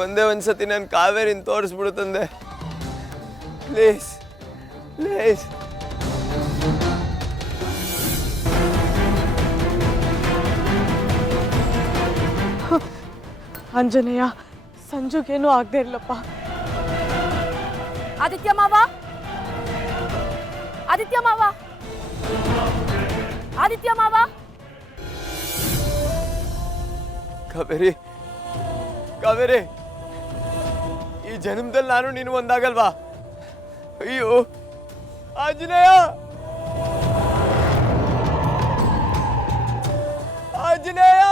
ಒಂದೇ ಒಂದ್ಸತಿ ನಾನು ಕಾವೇರಿನ ತೋರಿಸ್ಬಿಡು ತಂದೆ, ಪ್ಲೀಸ್ ಪ್ಲೀಸ್. ಆಂಜನೇಯ, ಸಂಜುಗೇನೂ ಆಗದೆ ಇರ್ಲಪ್ಪ. ಆದಿತ್ಯ ಮಾವ, ಆದಿತ್ಯ ಮಾವ, ಆದಿತ್ಯ ಮಾವ. ಕಾವೇರಿ, ಕಾವೇರಿ, ಈ ಜನ್ಮದಲ್ಲಿ ನಾನು ನೀನು ಒಂದಾಗಲ್ವಾ? ಅಯ್ಯೋ ಆಂಜನೇಯ, ಆಂಜನೇಯ.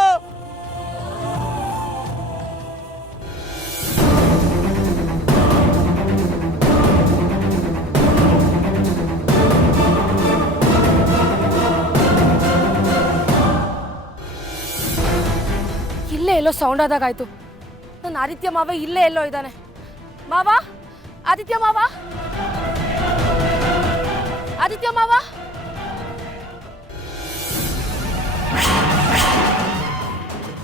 ಇಲ್ಲೇ ಎಲ್ಲೋ ಸೌಂಡ್ ಆದಾಗಾಯ್ತು. ನನ್ನ ಆದಿತ್ಯ ಮಾವ ಇಲ್ಲೇ ಎಲ್ಲೋ ಇದ್ದಾನೆ. ಮಾವ, ಆದಿತ್ಯ ಮಾವ, ಆದಿತ್ಯ ಮಾವ.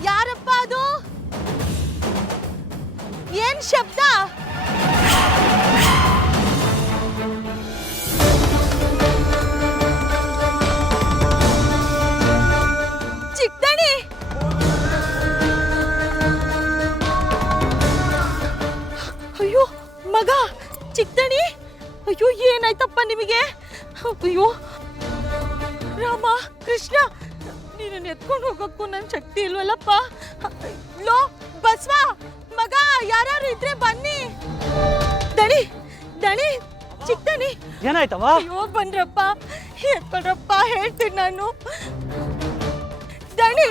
ಯಾರಪ್ಪ ಅದು? ಏನ್ ಶಬ್ದ? ಚಿಕ್ಕದಣಿ, ಅಯ್ಯೋ ಮಗ, ಚಿಕ್ಕದಣಿ, ಅಯ್ಯೋ ಏನಾಯ್ತಪ್ಪ ನಿಮಗೆ? ಅಯ್ಯೋ ರಾಮ ಕೃಷ್ಣ, ನೀನನ್ನು ಎತ್ಕೊಂಡು ಹೋಗೋಕ್ಕೂ ನನ್ನ ಶಕ್ತಿ ಇಲ್ವಲ್ಲಪ್ಪ. ಲೋ ಬಸ್ವ ಮಗ, ಯಾರು ಇದ್ರೆ ಬನ್ನಿ. ದಣಿ, ದಣಿ, ಚಿಕ್ಕದಣಿ. ಏನಾಯ್ತವ? ಅಯ್ಯೋ ಬನ್ರಪ್ಪ, ಎತ್ಕೊಳ್ರಪ್ಪ, ಹೇಳ್ತೀನಿ ನಾನು. ದಣಿ,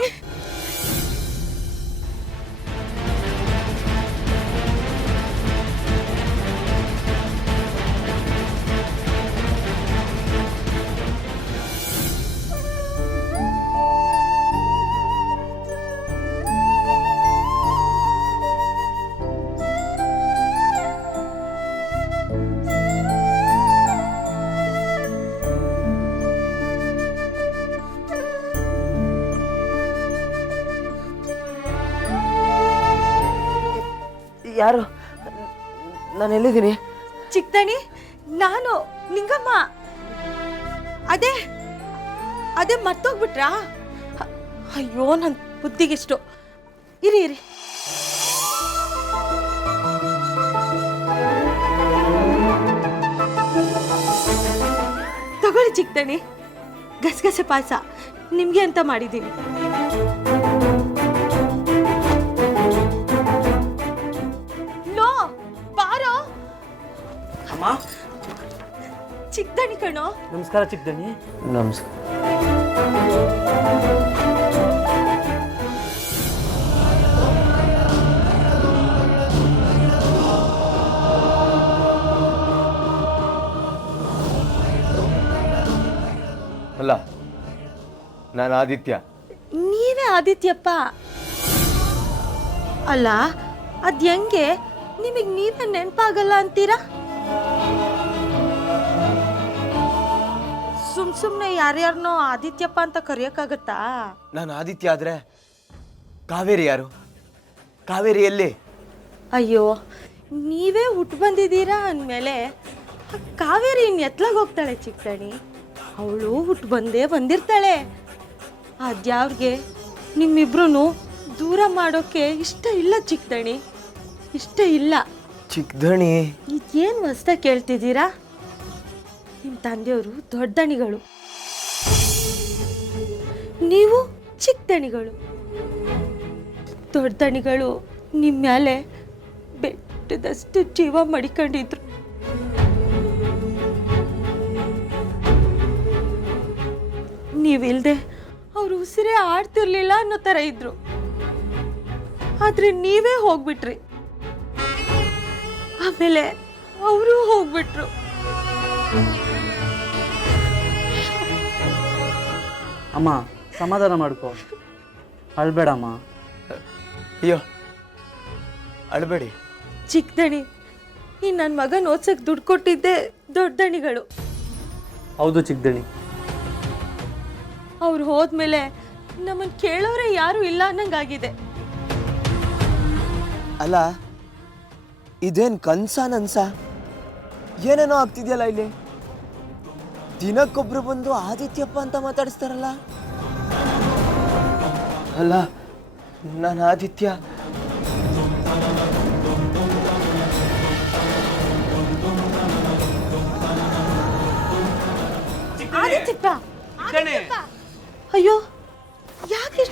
ಯಾರು? ನಾನು ಎಲ್ಲಿದ್ದೀನಿ? ಚಿಕ್ಕದಣಿ, ನಾನು ನಿಂಗಮ್ಮ. ಅದೇ ಅದೇ ಮರ್ತೋಗ್ಬಿಟ್ರಾ? ಅಯ್ಯೋ ನನ್ನ ಬುದ್ಧಿಗಿಷ್ಟು. ಇರಿ ಇರಿ, ತಗೊಳ್ಳಿ ಚಿಕ್ಕದಣಿ, ಗಸಗಸೆ ಪಾಯಸ ನಿಮ್ಗೆ ಅಂತ ಮಾಡಿದ್ದೀನಿ. ಲೋ ಬಾರೋ. ಅಮ್ಮ, ಚಿಕ್ಕದಣಿ ಕಣೋ. ನಮಸ್ಕಾರ ಚಿಕ್ಕದಣಿ. ನಮಸ್ಕಾರ. ಅಲ್ಲ, ನಾನು ಆದಿತ್ಯ. ನೀವೇ ಆದಿತ್ಯಪ್ಪ. ಅಲ್ಲ, ಅದ್ ಹೆಂಗೆ ನಿಮಗೆ ನೀವೇ ನೆನಪಾಗಲ್ಲ ಅಂತೀರಾ? ಸುಮ್ಮನೆ ಯಾರ್ಯಾರನೋ ಆದಿತ್ಯಪ್ಪ ಅಂತ ಕರೆಯೋಕ್ಕಾಗತ್ತಾ? ನಾನು ಆದಿತ್ಯ ಆದ್ರೆ ಕಾವೇರಿ ಯಾರು? ಕಾವೇರಿ ಎಲ್ಲಿ? ಅಯ್ಯೋ, ನೀವೇ ಹುಟ್ಟು ಬಂದಿದ್ದೀರಾ ಅಂದಮೇಲೆ ಕಾವೇರಿ ಇನ್ನು ಎತ್ಲಾಗ ಹೋಗ್ತಾಳೆ ಚಿಕ್ಕದಣಿ. ಅವಳು ಹುಟ್ಟು ಬಂದಿರ್ತಾಳೆ. ಅದ್ಯಾವ್ರಿಗೆ ನಿಮ್ಮಿಬ್ರು ದೂರ ಮಾಡೋಕ್ಕೆ ಇಷ್ಟ ಇಲ್ಲ ಚಿಕ್ಕದಣಿ, ಇಷ್ಟ ಇಲ್ಲ. ಚಿಕ್ಕದಣಿ, ಇದೇನು ಹೊಸ್ದಾಗಿ ಕೇಳ್ತಿದ್ದೀರಾ? ನಿಮ್ಮ ತಂದೆಯವರು ದೊಡ್ಡದಣಿಗಳು, ನೀವು ಚಿಕ್ಕದಣಿಗಳು. ದೊಡ್ಡದಣಿಗಳು ನಿಮ್ಮ ಮೇಲೆ ಬೆಟ್ಟದಷ್ಟು ಜೀವ ಮಡಿಕೊಂಡಿದ್ರು. ನೀವಿಲ್ದೆ ಅವ್ರು ಉಸಿರೇ ಆಡ್ತಿರ್ಲಿಲ್ಲ ಅನ್ನೋ ಥರ ಇದ್ರು. ಆದ್ರೆ ನೀವೇ ಹೋಗ್ಬಿಟ್ರಿ. ಆಮೇಲೆ ಅವರು ಹೋಗ್ಬಿಟ್ರು. ಅಮ್ಮ, ಸಮಾಧಾನ ಮಾಡ್ಕೋ, ಅಳ್ಬೇಡಮ್ಮ. ಅಯ್ಯೋ ಅಳಬೇಡಿ. ಚಿಕ್ಕದಣಿ, ಈ ನನ್ನ ಮಗನ ಓದ್ಸಕ್ಕೆ ದುಡ್ಡು ಕೊಟ್ಟಿದ್ದೆ ದೊಡ್ಡದಣಿಗಳು. ಹೌದು ಚಿಕ್ಕದಣಿ. ಅವ್ರು ಹೋದ್ಮೇಲೆ ನಮ್ಮನ್ನು ಕೇಳೋರೆ ಯಾರು ಇಲ್ಲ ಅನ್ನಂಗಾಗಿದೆ. ಅಲ್ಲ, ಇದೇನು ಕನ್ಸ ಏನೇನೋ ಆಗ್ತಿದೆಯಲ್ಲ ಇಲ್ಲಿ. ದಿನಕ್ಕೊಬ್ರು ಬಂದು ಆದಿತ್ಯಪ್ಪ ಅಂತ ಮಾತಾಡಿಸ್ತಾರಲ್ಲ. ಅಲ್ಲ, ನಾನು ಆದಿತ್ಯ. ಆದಿತ್ಯಪ್ಪ, ಅಯ್ಯೋ ಯಾಕೆ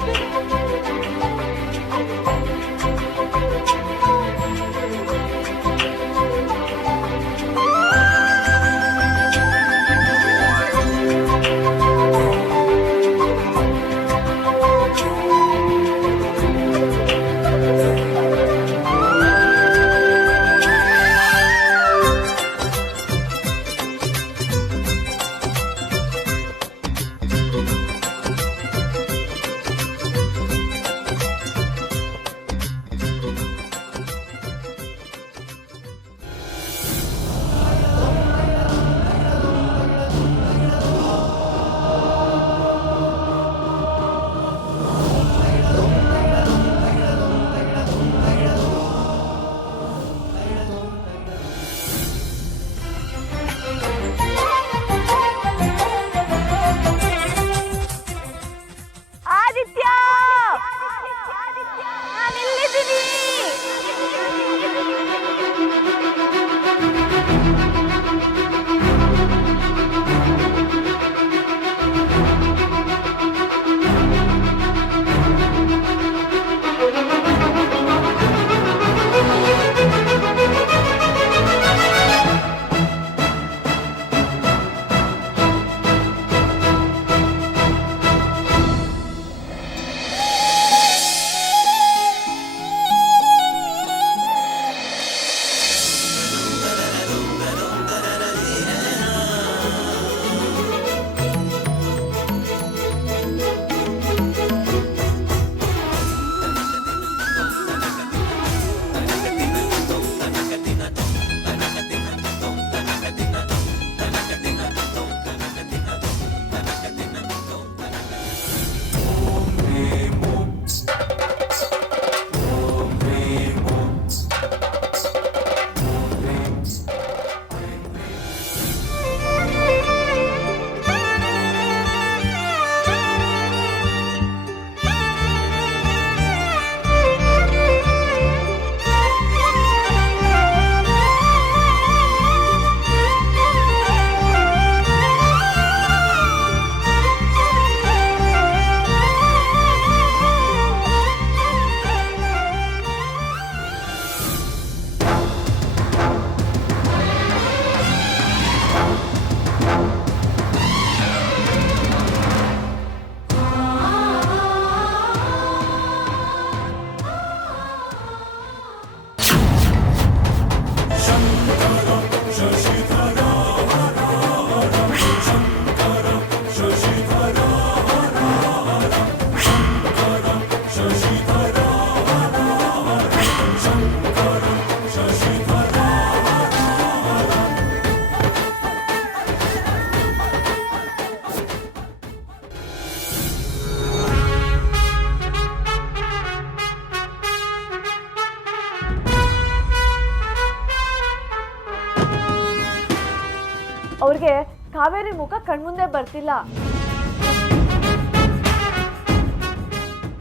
ಅವ್ರಿಗೆ ಕಾವೇರಿ ಮುಖ ಕಣ್ಮುಂದೆ ಬರ್ತಿಲ್ಲ.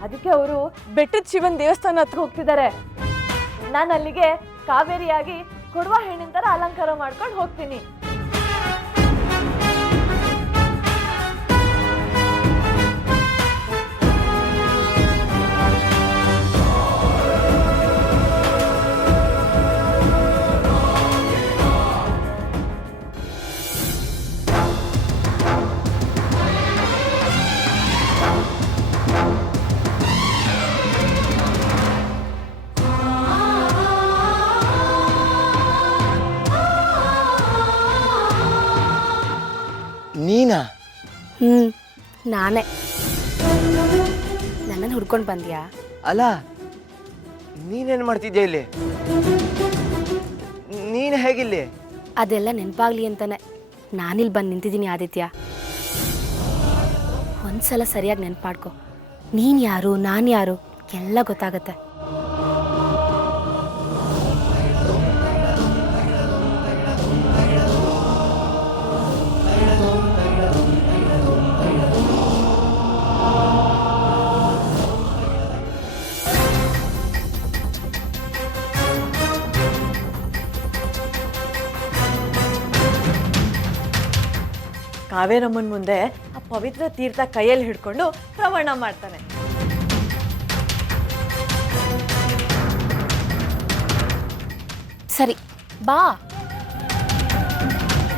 ಅದಕ್ಕೆ ಅವರು ಬೆಟ್ಟದ ಶಿವನ್ ದೇವಸ್ಥಾನ ಹತ್ರ ಹೋಗ್ತಿದ್ದಾರೆ. ನಾನು ಅಲ್ಲಿಗೆ ಕಾವೇರಿಯಾಗಿ ಕೊಡುವ ಹೆಣ್ಣಿನ ತರ ಅಲಂಕಾರ ಮಾಡ್ಕೊಂಡು ಹೋಗ್ತೀನಿ. ನೀನಾ? ನಾನೇ. ನನ್ನನ್ನು ಹುಡ್ಕೊಂಡು ಬಂದ್ಯಾ? ಅಲ್ಲ, ನೀನೇನು ಮಾಡ್ತಿದ್ಯಾ ಇಲ್ಲಿ? ನೀನು ಹೇಗಿಲ್ಲಿ? ಅದೆಲ್ಲ ನೆನಪಾಗ್ಲಿ ಅಂತಾನೆ ನಾನಿಲ್ಲಿ ಬಂದು ನಿಂತಿದ್ದೀನಿ ಆದಿತ್ಯ. ಒಂದ್ಸಲ ಸರಿಯಾಗಿ ನೆನಪಾಡ್ಕೊ. ನೀನು ಯಾರು, ನಾನು ಯಾರು ಎಲ್ಲ ಗೊತ್ತಾಗತ್ತೆ. ಕಾವೇರಮ್ಮನ ಮುಂದೆ ಆ ಪವಿತ್ರ ತೀರ್ಥ ಕೈಯಲ್ಲಿ ಹಿಡ್ಕೊಂಡು ರವಣ ಮಾಡ್ತಾನೆ. ಸರಿ ಬಾ.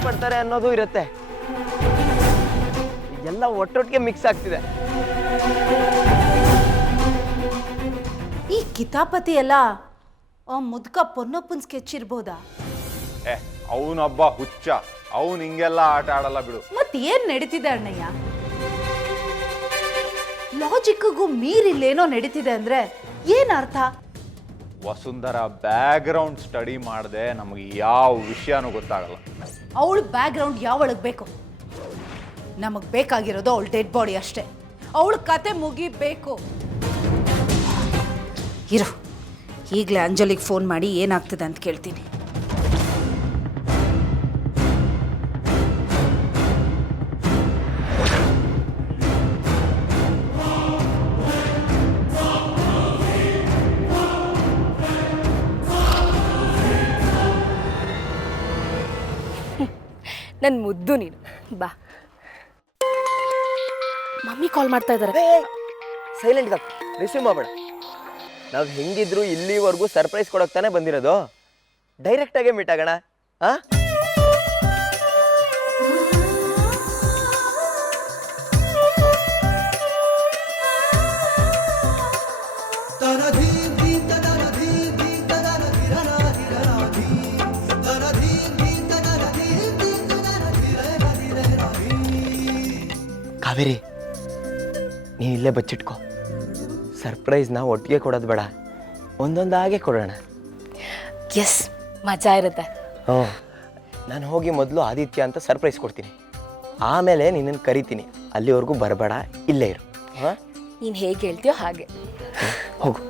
ಮಾಡ್ತಾರೆ ಅನ್ನೋದು ಇರುತ್ತೆ. ಎಲ್ಲ ಒಟ್ಟೊಟ್ಟಿಗೆ ಮಿಕ್ಸ್ ಆಗ್ತಿದೆ. ಈ ಕಿತಾಪತಿ ಎಲ್ಲ ಆ ಮುದ್ಕ ಪೊನ್ನಪ್ಪನ್ ಸ್ಕೆಚ್ ಇರ್ಬೋದಾ? ಅವನೊಬ್ಬ ಹುಚ್ಚ, ಅವನು ಹಿಂಗೆಲ್ಲ ಆಟ ಆಡಲ್ಲ ಬಿಡು. ಮತ್ತೇನ್ ನಡೀತಿದೆ ಅಣ್ಣಯ್ಯ? ಲಾಜಿಕ್ಗೂ ಮೀರಿಲ್ಲೇನೋ ನಡೀತಿದೆ ಅಂದ್ರೆ ಏನ್ ಅರ್ಥ? ವಸುಂಧರ ಬ್ಯಾಕ್ ಗ್ರೌಂಡ್ ಸ್ಟಡಿ ಮಾಡದೆ ನಮಗೆ ಯಾವ ವಿಷಯನೂ ಗೊತ್ತಾಗಲ್ಲ. ಅವಳ ಬ್ಯಾಕ್ ಗ್ರೌಂಡ್ ಯಾವಳಗ್ ಬೇಕು? ನಮಗ್ ಬೇಕಾಗಿರೋದು ಅವಳ ಡೆಡ್ ಬಾಡಿ ಅಷ್ಟೇ. ಅವಳ ಕತೆ ಮುಗಿಬೇಕು. ಇರು, ಈಗಲೇ ಅಂಜಲಿಗೆ ಫೋನ್ ಮಾಡಿ ಏನಾಗ್ತದೆ ಅಂತ ಕೇಳ್ತೀನಿ. ನನ್ನ ಮುದ್ದು ನೀನು ಬಾ. ಮಮ್ಮಿ ಕಾಲ್ ಮಾಡ್ತಾ ಇದ್ದಾರೆ. ಸೈಲೆಂಟ್ ಇದ್ದ, ರಿಸೀವ್ ಮಾಡಬೇಡ. ನಾವು ಹೆಂಗಿದ್ರು ಇಲ್ಲಿವರೆಗೂ ಸರ್ಪ್ರೈಸ್ ಕೊಡೋಕೆ ತಾನೇ ಬಂದಿರೋದು. ಡೈರೆಕ್ಟಾಗೇ ಮೀಟ್ ಆಗೋಣ. ಹಾಂ, ಕಾವೇರಿ, ನೀನು ಇಲ್ಲೇ ಬಚ್ಚಿಟ್ಕೋ. ಸರ್ಪ್ರೈಸ್ನ ಒಟ್ಟಿಗೆ ಕೊಡೋದು ಬೇಡ, ಒಂದೊಂದಾಗೆ ಕೊಡೋಣ. ಎಸ್, ಮಜಾ ಇರುತ್ತೆ. ಹ್ಞೂ, ನಾನು ಹೋಗಿ ಮೊದಲು ಆದಿತ್ಯ ಅಂತ ಸರ್ಪ್ರೈಸ್ ಕೊಡ್ತೀನಿ. ಆಮೇಲೆ ನಿನ್ನನ್ನು ಕರಿತೀನಿ. ಅಲ್ಲಿವರೆಗೂ ಬರಬೇಡ, ಇಲ್ಲೇ ಇರು. ಹಾಂ, ನೀನು ಹೇಗೆ ಹೇಳ್ತೀಯೋ ಹಾಗೆ. ಹೋಗು.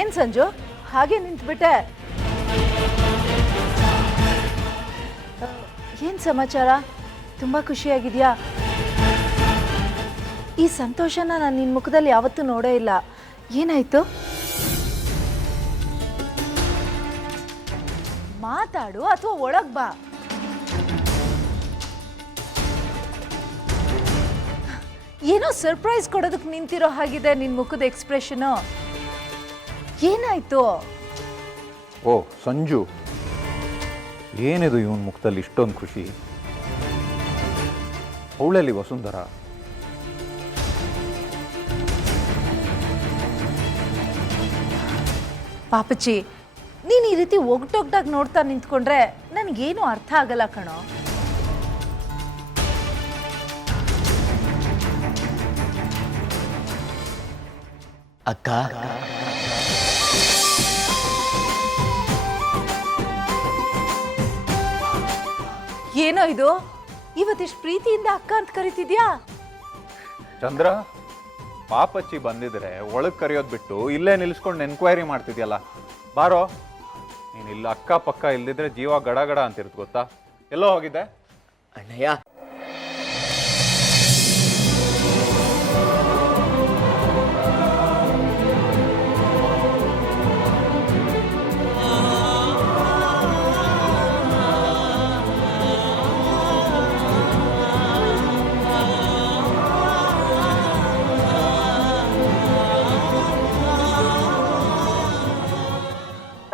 ಏನ್ ಸಂಜು ಹಾಗೆ ನಿಂತ್ಬಿಟ್ಟೆ? ಏನ್ ಸಮಾಚಾರ? ತುಂಬಾ ಖುಷಿಯಾಗಿದ್ಯಾ? ಈ ಸಂತೋಷನ ನಾನು ನಿನ್ನ ಮುಖದಲ್ಲಿ ಯಾವತ್ತೂ ನೋಡೇ ಇಲ್ಲ. ಏನಾಯ್ತು? ಮಾತಾಡು ಅಥವಾ ಒಳಗ್ ಬಾ. ಏನೋ ಸರ್ಪ್ರೈಸ್ ಕೊಡೋದಕ್ಕೆ ನಿಂತಿರೋ ಹಾಗಿದೆ ನಿನ್ನ ಮುಖದ ಎಕ್ಸ್ಪ್ರೆಷನು. ಏನಾಯ್ತು? ಓ ಸಂಜು, ಏನಿದು ಇವನ ಮುಖದಲ್ಲಿ ಇಷ್ಟೊಂದು ಖುಷಿ? ಅವಳಲ್ಲಿ ವಸುಂಧರ? ಪಾಪಚ್ಚಿ, ನೀನು ಈ ರೀತಿ ಒಗ್ಟೊಗ್ಟಾಗಿ ನೋಡ್ತಾ ನಿಂತ್ಕೊಂಡ್ರೆ ನನಗೇನು ಅರ್ಥ ಆಗಲ್ಲ ಕಣೋ. ಅಕ್ಕ, ಏನೋ ಇದು? ಇವತ್ತಿಷ್ಟು ಪ್ರೀತಿಯಿಂದ ಅಕ್ಕ ಅಂತ ಕರಿತಿದ್ಯಾ? ಚಂದ್ರ, ಪಾಪಚ್ಚಿ ಬಂದಿದ್ರೆ ಒಳಗೆ ಕರೆಯೋದು ಬಿಟ್ಟು ಇಲ್ಲೇ ನಿಲ್ಸ್ಕೊಂಡು ಎನ್ಕ್ವೈರಿ ಮಾಡ್ತಿದ್ಯಲ್ಲ. ಬಾರೋ, ನೀನು ಇಲ್ಲ ಅಕ್ಕ ಪಕ್ಕ ಇಲ್ದಿದ್ರೆ ಜೀವ ಗಡ ಅಂತಿರುತ್ತೆ ಗೊತ್ತಾ? ಎಲ್ಲೋ ಹೋಗಿದ್ದೆ? ಅಣ್ಣಯ್ಯ,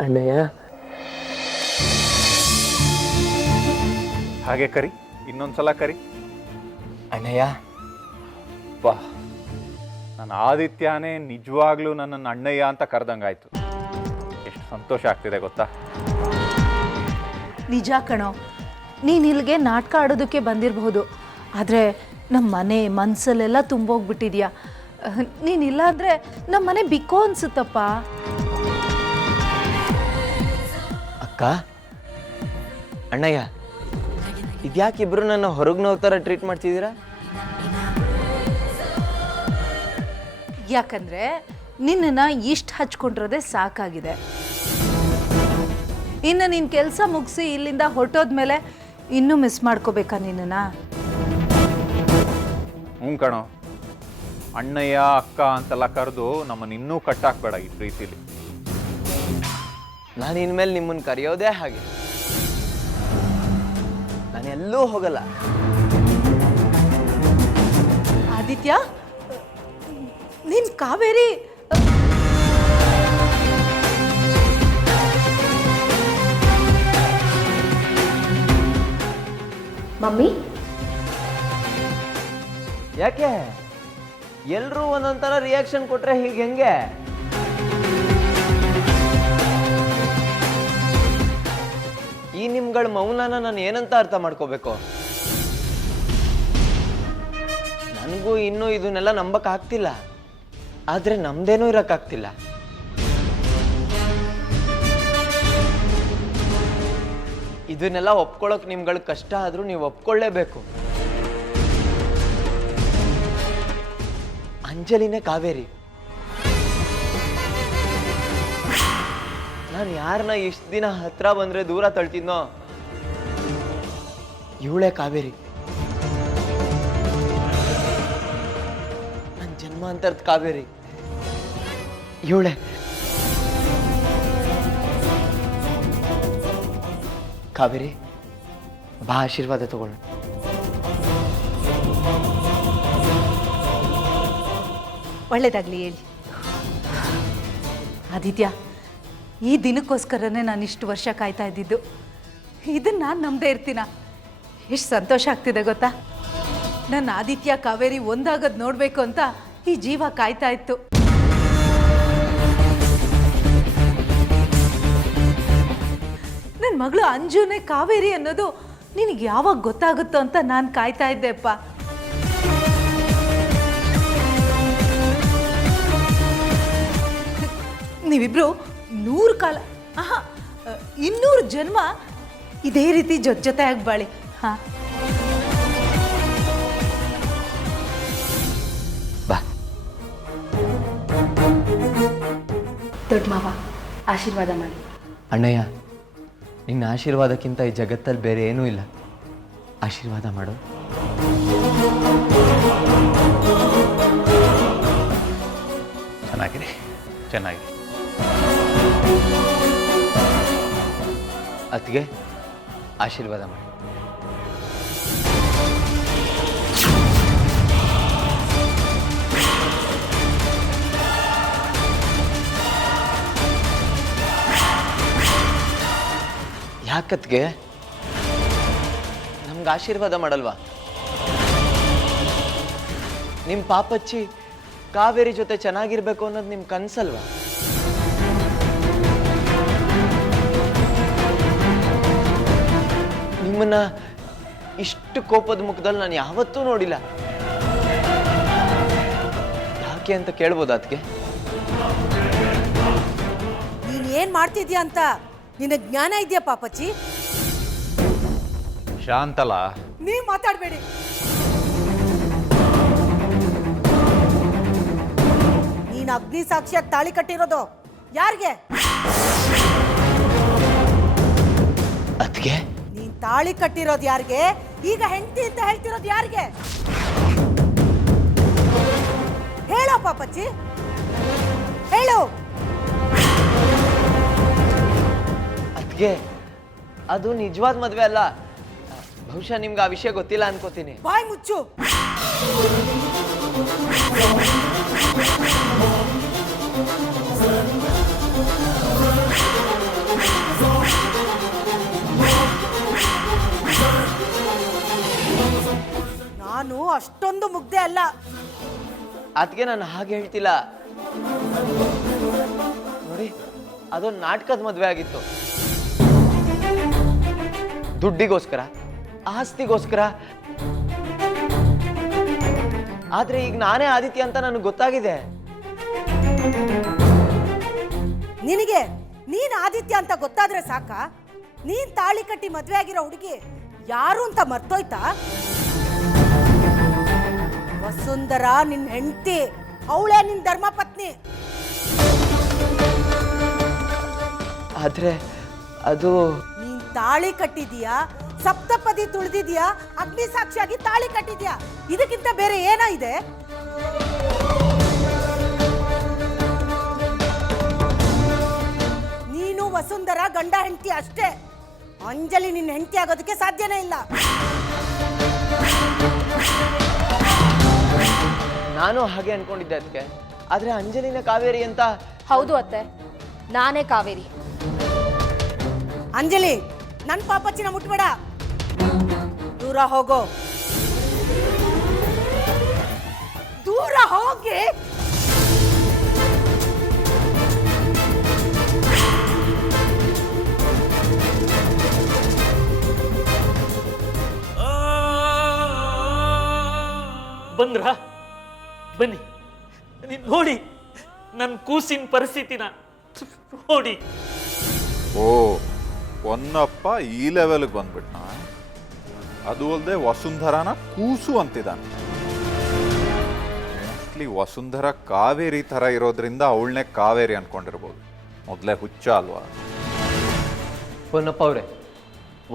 ಅಣ್ಣಯ್ಯ, ಹಾಗೆ ಕರಿ, ಇನ್ನೊಂದ್ಸಲ ಕರಿ. ಅಣ್ಣಯ್ಯ. ಬಾ, ನನ್ನ ಆದಿತ್ಯನೇ ನಿಜವಾಗ್ಲೂ ನನ್ನನ್ನು ಅಣ್ಣಯ್ಯ ಅಂತ ಕರೆದಂಗಾಯ್ತು. ಎಷ್ಟು ಸಂತೋಷ ಆಗ್ತಿದೆ ಗೊತ್ತಾ? ನಿಜ ಕಣೋ, ನೀನು ಇಲ್ಲಿಗೆ ನಾಟಕ ಆಡೋದಕ್ಕೆ ಬಂದಿರಬಹುದು, ಆದರೆ ನಮ್ಮ ಮನೆ ಮನಸ್ಸಲ್ಲೆಲ್ಲ ತುಂಬೋಗ್ಬಿಟ್ಟಿದ್ಯಾ. ನೀನಿಲ್ಲ ಅಂದರೆ ನಮ್ಮ ಮನೆ ಬಿಕ್ಕೋ ಅನ್ಸುತ್ತಪ್ಪ. ಅಕ್ಕ, ಅಣ್ಣಯ್ಯ, ಇದ್ಯಾಕೆ ಇಬ್ರು ನನ್ನ ಹೊರಗ್ನವ್ರ ಥರ ಟ್ರೀಟ್ ಮಾಡ್ತಿದ್ದೀರಾ? ಯಾಕಂದರೆ ನಿನ್ನನ್ನು ಇಷ್ಟು ಹಚ್ಕೊಂಡಿರೋದೇ ಸಾಕಾಗಿದೆ. ಇನ್ನು ನಿನ್ನ ಕೆಲಸ ಮುಗಿಸಿ ಇಲ್ಲಿಂದ ಹೊರಟೋದ್ಮೇಲೆ ಇನ್ನೂ ಮಿಸ್ ಮಾಡ್ಕೋಬೇಕಾ ನಿನ್ನನ್ನು? ಹ್ಞೂ ಕಣೋ, ಅಣ್ಣಯ್ಯ ಅಕ್ಕ ಅಂತೆಲ್ಲ ಕರೆದು ನಮ್ಮನ್ನು ಇನ್ನೂ ಕಟ್ಟಾಕ್ಬೇಡ ಈ ಪ್ರೀತಿಲಿ. ನಾನು ಇನ್ಮೇಲೆ ನಿಮ್ಮನ್ನು ಕರೆಯೋದೇ ಹಾಗೆ. ನಾನು ಎಲ್ಲೂ ಹೋಗಲ್ಲ. ಆದಿತ್ಯ, ನೀನು ಕಾವೇರಿ ಮಮ್ಮಿ, ಯಾಕೆ ಎಲ್ರೂ ಒಂದೊಂಥರ ರಿಯಾಕ್ಷನ್ ಕೊಟ್ರೆ ಹೀಗೆ ಹೆಂಗೆ? ಈ ನಿಮ್ಗಳ ಮೌನನ ನಾನು ಏನಂತ ಅರ್ಥ ಮಾಡ್ಕೋಬೇಕು? ನನಗೂ ಇನ್ನೂ ಇದನ್ನೆಲ್ಲ ನಂಬಕ್ ಆಗ್ತಿಲ್ಲ, ಆದ್ರೆ ನಮ್ದೇನೂ ಇರಕ್ಕಾಗ್ತಿಲ್ಲ. ಇದನ್ನೆಲ್ಲ ಒಪ್ಕೊಳ್ಳೋಕೆ ನಿಮ್ಗಳಿಗೆ ಕಷ್ಟ ಆದ್ರೂ ನೀವು ಒಪ್ಕೊಳ್ಳೇಬೇಕು. ಅಂಜಲಿನೇ ಕಾವೇರಿ. ನಾನು ಯಾರನ್ನ ಇಷ್ಟು ದಿನ ಹತ್ರ ಬಂದ್ರೆ ದೂರ ತಳ್ತಿದ್ನೋ, ಇವಳೇ ಕಾವೇರಿ. ನನ್ನ ಜನ್ಮಾಂತರದ ಕಾವೇರಿ ಇವಳೇ. ಕಾವೇರಿ, ಬಾ ಆಶೀರ್ವಾದ ತಗೊಳ್ಳೋಣ. ಒಳ್ಳೇದಾಗಲಿ ಹೇಳಿ. ಆದಿತ್ಯ, ಈ ದಿನಕ್ಕೋಸ್ಕರನೇ ನಾನು ಇಷ್ಟು ವರ್ಷ ಕಾಯ್ತಾ ಇದ್ದಿದ್ದು. ಇದನ್ನು ನಾನು ನಂಬದೇ ಇರ್ತೀನ? ಎಷ್ಟು ಸಂತೋಷ ಆಗ್ತಿದೆ ಗೊತ್ತಾ? ನನ್ನ ಆದಿತ್ಯ ಕಾವೇರಿ ಒಂದಾಗದು ನೋಡಬೇಕು ಅಂತ ಈ ಜೀವ ಕಾಯ್ತಾ ಇತ್ತು. ನನ್ನ ಮಗಳು ಅಂಜುನೇ ಕಾವೇರಿ ಅನ್ನೋದು ನಿನಗೆ ಯಾವಾಗ ಗೊತ್ತಾಗುತ್ತೋ ಅಂತ ನಾನು ಕಾಯ್ತಾ ಇದ್ದೆಪ್ಪ. ನೀವಿಬ್ರು 100 ಕಾಲ, 200 ಜನ್ಮ ಇದೇ ರೀತಿ ಜೊತೆಯಾಗಿ ಬಾಳಿ. ಹಾ, ಬಾ. ದೊಡ್ಡ ಮಾವ ಆಶೀರ್ವಾದ ಮಾಡಿ. ಅಣ್ಣಯ್ಯ, ನಿನ್ನ ಆಶೀರ್ವಾದಕ್ಕಿಂತ ಈ ಜಗತ್ತಲ್ಲಿ ಬೇರೆ ಏನೂ ಇಲ್ಲ. ಆಶೀರ್ವಾದ ಮಾಡು. ಚೆನ್ನಾಗಿದೆ, ಚೆನ್ನಾಗಿದೆ. ಅತ್ತಿಗೆ, ಆಶೀರ್ವಾದ ಮಾಡಿ. ಯಾಕತ್ಗೆ ನಮ್ಗೆ ಆಶೀರ್ವಾದ ಮಾಡಲ್ವಾ? ನಿಮ್ಮ ಪಾಪಚ್ಚಿ ಕಾವೇರಿ ಜೊತೆ ಚೆನ್ನಾಗಿರ್ಬೇಕು ಅನ್ನೋದು ನಿಮ್ಮ ಕನ್ಸಲ್ವಾ? ನಿಮ್ಮನ್ನ ಇಷ್ಟು ಕೋಪದ ಮುಖದಲ್ಲಿ ನಾನು ಯಾವತ್ತೂ ನೋಡಿಲ್ಲ. ಯಾಕೆ ಅಂತ ಕೇಳ್ಬೋದಾ ಅದಕ್ಕೆ? ನೀನ್ ಏನ್ ಮಾಡ್ತಿದ್ಯಾ ಅಂತ ನಿನಗೆ ಜ್ಞಾನ ಇದೆಯಾ ಪಾಪಚ್ಚಿ? ಶಾಂತಲ, ನೀವ್ ಮಾತಾಡ್ಬೇಡಿ. ನೀನ್ ಅಗ್ನಿ ಸಾಕ್ಷಿಯಾಗಿ ತಾಳಿ ಕಟ್ಟಿರೋದು ಯಾರಿಗೆ? ಅದಕ್ಕೆ ನೀನ್ ತಾಳಿ ಕಟ್ಟಿರೋದು ಯಾರಿಗೆ? ಈಗ ಹೆಂಡತಿ ಅಂತ ಹೇಳ್ತಿರೋದು ಯಾರಿಗೆ? ಹೇಳೋ ಪಾಪಚ್ಚಿ, ಹೇಳು. ಅದಕ್ಕೆ ಅದು ನಿಜವಾದ ಮದ್ವೆ ಅಲ್ಲ. ಬಹುಶಃ ನಿಮ್ಗೆ ಆ ವಿಷಯ ಗೊತ್ತಿಲ್ಲ ಅನ್ಕೋತೀನಿ. ಬಾಯ್ ಮುಚ್ಚು. ನಾನು ಅಷ್ಟೊಂದು ಮುಗ್ದೆ ಅಲ್ಲ. ಅದಕ್ಕೆ ನಾನು ಹಾಗೆ ಹೇಳ್ತಿಲ್ಲ. ನೋಡಿ, ಅದೊಂದು ನಾಟಕದ ಮದ್ವೆ ಆಗಿತ್ತು. ದುಡ್ಡಿಗೋಸ್ಕರ, ಆಸ್ತಿಗೋಸ್ಕರ ಆದ್ರೆ ಈಗ ನಾನೇ ಆದಿತ್ಯ ಅಂತ ನನಗೆ ಗೊತ್ತಾಗಿದೆ. ನಿನಗೆ ನೀನ್ ಆದಿತ್ಯ ಅಂತ ಗೊತ್ತಾದ್ರೆ ಸಾಕ? ನೀನ್ ತಾಳಿ ಕಟ್ಟಿ ಮದ್ವೆ ಆಗಿರೋ ಹುಡುಗಿ ಯಾರು ಅಂತ ಮರ್ತೋಯ್ತಾ? ವಸುಂಧರಾ ನಿನ್ ಹೆಂಡತಿ, ಅವಳೇ ನಿನ್ ಧರ್ಮಪತ್ನಿ. ಆದ್ರೆ ಅದು ನೀನ್ ತಾಳಿ ಕಟ್ಟಿದ್ಯಾ, ಸಪ್ತಪದಿ ತುಳಿದಿದ್ಯಾ, ಅಗ್ನಿ ಸಾಕ್ಷಿಯಾಗಿ ತಾಳಿ ಕಟ್ಟಿದ್ಯಾ. ಇದಕ್ಕಿಂತ ಬೇರೆ ಏನ ಇದೆ? ನೀನು ವಸುಂಧರಾ ಗಂಡ ಹೆಂಡತಿ ಅಷ್ಟೇ. ಅಂಜಲಿ ನಿನ್ನ ಹೆಂಡತಿ ಆಗೋದಕ್ಕೆ ಸಾಧ್ಯನೇ ಇಲ್ಲ. ನಾನು ಹಾಗೆ ಅನ್ಕೊಂಡಿದ್ದೆ ಅದಕ್ಕೆ. ಆದ್ರೆ ಅಂಜಲಿನ ಕಾವೇರಿ ಅಂತ. ಹೌದು ಅತ್ತೆ, ನಾನೇ ಕಾವೇರಿ. ಅಂಜಲಿ, ನನ್ ಪಾಪಚ್ಚಿನ ಮುಟ್ಬೇಡ, ದೂರ ಹೋಗೋ, ದೂರ ಹೋಗಿ. ಬಂದ್ರ ಬನ್ನಿ, ನೀನ್ ನೋಡಿ ನನ್ನ ಕೂಸಿನ ಪರಿಸ್ಥಿತಿನ ನೋಡಿ. ಓ, ಹೊನ್ನಪ್ಪ ಈ ಲೆವೆಲ್ಗೆ ಬಂದ್ಬಿಟ್ನ. ಅದು ಅಲ್ಲದೆ ವಸುಂಧರಾನ ಕೂಸು ಅಂತಿದ್ದಾನೆ. ಮೋಸ್ಟ್ಲಿ ವಸುಂಧರ ಕಾವೇರಿ ಥರ ಇರೋದ್ರಿಂದ ಅವಳನ್ನೇ ಕಾವೇರಿ ಅನ್ಕೊಂಡಿರ್ಬೋದು. ಮೊದಲೇ ಹುಚ್ಚ ಅಲ್ವಾ? ಪೊನ್ನಪ್ಪ ಅವ್ರೆ,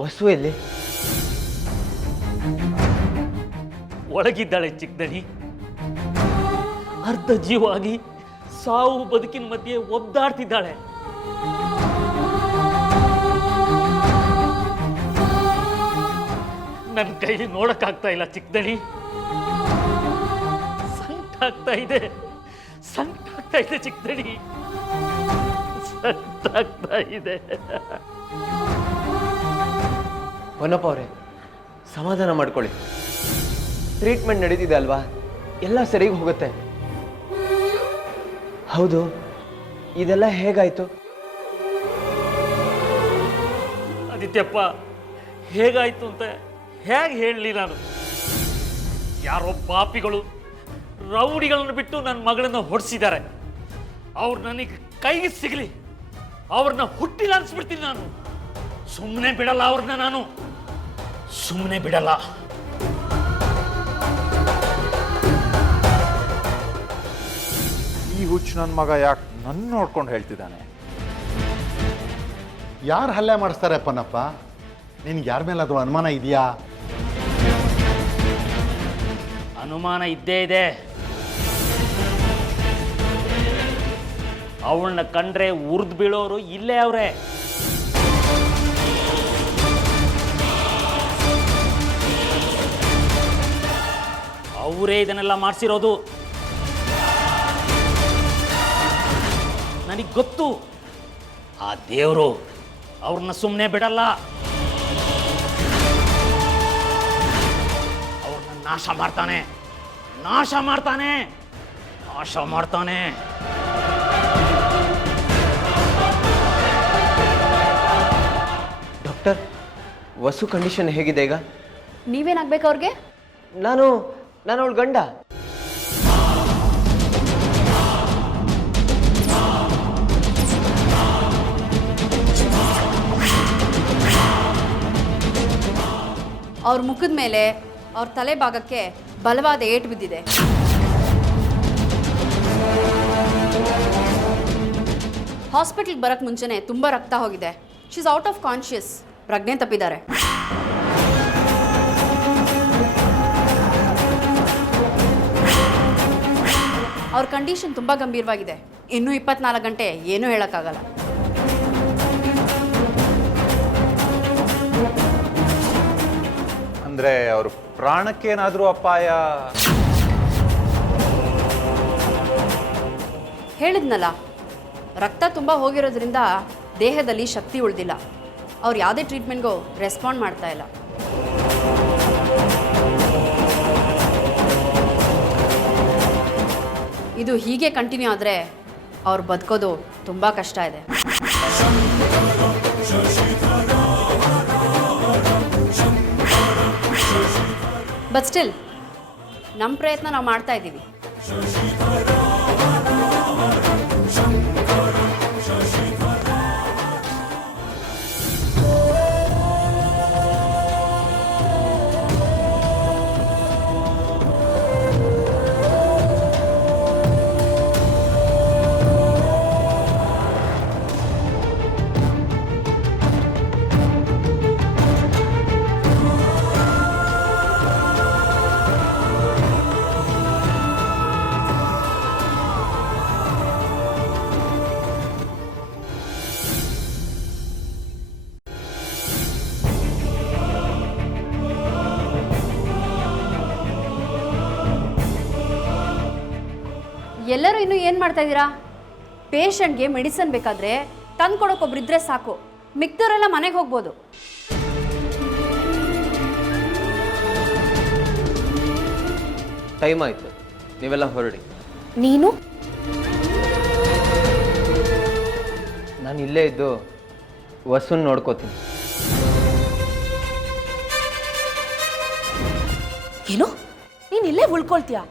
ವಸು ಎಲ್ಲಿ? ಒಳಗಿದ್ದಾಳೆ ಚಿಕ್ಕದಣಿ. ಅರ್ಧ ಜೀವಾಗಿ ಸಾವು ಬದುಕಿನ ಮಧ್ಯೆ ಒದ್ದಾಡ್ತಿದ್ದಾಳೆ. ನನ್ನ ಕೈಲಿ ನೋಡಕ್ಕಾಗ್ತಾ ಇಲ್ಲ ಚಿಕ್ಕದಣಿ. ಸಂಕಟ ಆಗ್ತಾ ಇದೆ ಚಿಕ್ಕದಣಿ, ಸಂಕಟ ಆಗ್ತಾ ಇದೆ. ಪೊನ್ನಪ್ಪ ಅವರೇ, ಸಮಾಧಾನ ಮಾಡ್ಕೊಳ್ಳಿ. ಟ್ರೀಟ್ಮೆಂಟ್ ನಡೀತಿದೆ ಅಲ್ವಾ, ಎಲ್ಲ ಸರಿಗೆ ಹೋಗುತ್ತೆ. ಹೌದು, ಇದೆಲ್ಲ ಹೇಗಾಯ್ತು? ಆದಿತ್ಯಪ್ಪ, ಹೇಗಾಯ್ತು ಅಂತ ಹೇಗೆ ಹೇಳಲಿ ನಾನು? ಯಾರೋ ಪಾಪಿಗಳು ರೌಡಿಗಳನ್ನು ಬಿಟ್ಟು ನನ್ನ ಮಗಳನ್ನು ಹೊಡೆಸಿದ್ದಾರೆ. ಅವ್ರು ನನಗೆ ಕೈಗೆ ಸಿಗಲಿ, ಅವ್ರನ್ನ ಹುಟ್ಟಿಲ್ಲ ಅನ್ಸ್ಬಿಡ್ತೀನಿ ನಾನು. ಸುಮ್ಮನೆ ಬಿಡಲ್ಲ ಅವ್ರನ್ನ, ನಾನು ಸುಮ್ಮನೆ ಬಿಡಲ್ಲ. ಈ ಹುಚ್ಚು ನನ್ನ ಮಗ ಯಾಕೆ ನನ್ನ ನೋಡ್ಕೊಂಡು ಹೇಳ್ತಿದ್ದಾನೆ? ಯಾರು ಹಲ್ಲೆ ಮಾಡಿಸ್ತಾರೆ ಪನ್ನಪ್ಪ? ನಿನ್ಗೆ ಯಾರ ಮೇಲಾದ್ರೂ ಅನುಮಾನ ಇದೆಯಾ? ಅನುಮಾನ ಇದ್ದೇ ಇದೆ. ಅವಳನ್ನ ಕಂಡ್ರೆ ಉರ್ದು ಬೀಳೋರು ಇಲ್ಲೇ ಅವ್ರೆ. ಅವರೇ ಇದನ್ನೆಲ್ಲ ಮಾಡಿಸಿರೋದು. ನನಗೆ ಗೊತ್ತು, ಆ ದೇವರು ಅವ್ರನ್ನ ಸುಮ್ಮನೆ ಬಿಡಲ್ಲ. ಅವ್ರನ್ನ ನಾಶ ಮಾಡ್ತಾನೆ. ಡಾಕ್ಟರ್, ವಸು ಕಂಡೀಷನ್ ಹೇಗಿದೆ ಈಗ? ನೀವೇನಾಗ್ಬೇಕು ಅವ್ರಿಗೆ? ನಾನು ಅವಳ ಗಂಡ. ಅವ್ರ ಮುಖದ ಮೇಲೆ, ಅವ್ರ ತಲೆ ಭಾಗಕ್ಕೆ ಬಲವಾದ ಏಟು ಬಿದ್ದಿದೆ. ಹಾಸ್ಪಿಟಲ್ಗೆ ಬರೋಕ್ಕೆ ಮುಂಚೆನೇ ತುಂಬ ರಕ್ತ ಹೋಗಿದೆ. She is out of conscious. ಪ್ರಜ್ಞೆ ತಪ್ಪಿದ್ದಾರೆ. ಅವ್ರ ಕಂಡೀಷನ್ ತುಂಬ ಗಂಭೀರವಾಗಿದೆ. ಇನ್ನೂ 24 ಗಂಟೆ ಏನೂ ಹೇಳೋಕ್ಕಾಗಲ್ಲ. ಅಂದ್ರೆ ಅವ್ರ ಪ್ರಾಣಕ್ಕೇನಾದ್ರೂ ಅಪಾಯ? ಹೇಳಿದ್ನಲ್ಲ, ರಕ್ತ ತುಂಬ ಹೋಗಿರೋದ್ರಿಂದ ದೇಹದಲ್ಲಿ ಶಕ್ತಿ ಉಳಿದಿಲ್ಲ. ಅವ್ರು ಯಾವುದೇ ಟ್ರೀಟ್ಮೆಂಟ್ಗೂ ರೆಸ್ಪಾಂಡ್ ಮಾಡ್ತಾ ಇಲ್ಲ. ಇದು ಹೀಗೆ ಕಂಟಿನ್ಯೂ ಆದರೆ ಅವ್ರು ಬದುಕೋದು ತುಂಬ ಕಷ್ಟ ಇದೆ. ಬಟ್ ಸ್ಟಿಲ್ ನಮ್ಮ ಪ್ರಯತ್ನ ನಾವು ಮಾಡ್ತಾ ಇದ್ದೀವಿ. ಎಲ್ಲರೂ ಇನ್ನೂ ಏನು ಮಾಡ್ತಾ ಇದ್ದೀರಾ? ಪೇಷಂಟ್ಗೆ ಮೆಡಿಸನ್ ಬೇಕಾದರೆ ತಂದು ಕೊಡೋಕೊಬ್ರಿದ್ರೆ ಸಾಕು, ಮಿಕ್ದವರೆಲ್ಲ ಮನೆಗೆ ಹೋಗ್ಬೋದು. ಟೈಮ್ ಆಯಿತು, ನೀವೆಲ್ಲ ಹೊರಡಿ. ನೀನು ನಾನು ಇಲ್ಲೇ ಇದ್ದು ವಸುನ್ ನೋಡ್ಕೋತೀನಿ. ಏನು ನೀನು ಇಲ್ಲೇ ಉಳ್ಕೊಳ್ತೀಯ?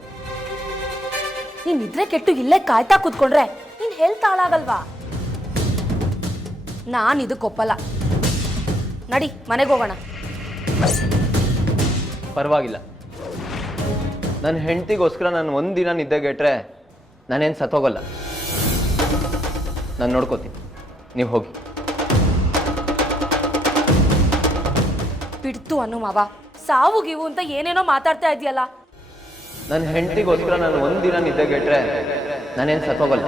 ನೀನ್ ನಿದ್ರೆ ಕೆಟ್ಟು ಇಲ್ಲೇ ಕಾಯ್ತಾ ಕೂತ್ಕೊಂಡ್ರೆ ನಿನ್ ಹೆಲ್ತ್ ಹಾಳಾಗಲ್ವಾ? ನಾನು ಇದಕ್ಕೊಪ್ಪಲ್ಲ. ನಡಿ ಮನೆಗೆ ಹೋಗೋಣ. ಪರವಾಗಿಲ್ಲ, ನನ್ನ ಹೆಂಡತಿಗೋಸ್ಕರ ನಾನು ಒಂದಿನ ನಿದ್ದೆಗೆಟ್ರೆ ನಾನೇನು ಸತ್ತೋಗಲ್ಲ. ನಾನು ನೋಡ್ಕೋತೀನಿ, ನೀವು ಹೋಗಿ. ಬಿಡ್ತು ಅನ್ನು ಮಾವ, ಸಾವು ಗೀವು ಅಂತ ಏನೇನೋ ಮಾತಾಡ್ತಾ ಇದೆಯಲ್ಲ. ನನ್ನ ಹೆಂಡತಿಗೋಸ್ಕರ ನಾನು ಒಂದಿನ ನಿದ್ದೆಗೆಟ್ರೆ ನಾನೇನು ಸತ್ತೋಗಲ್ಲ.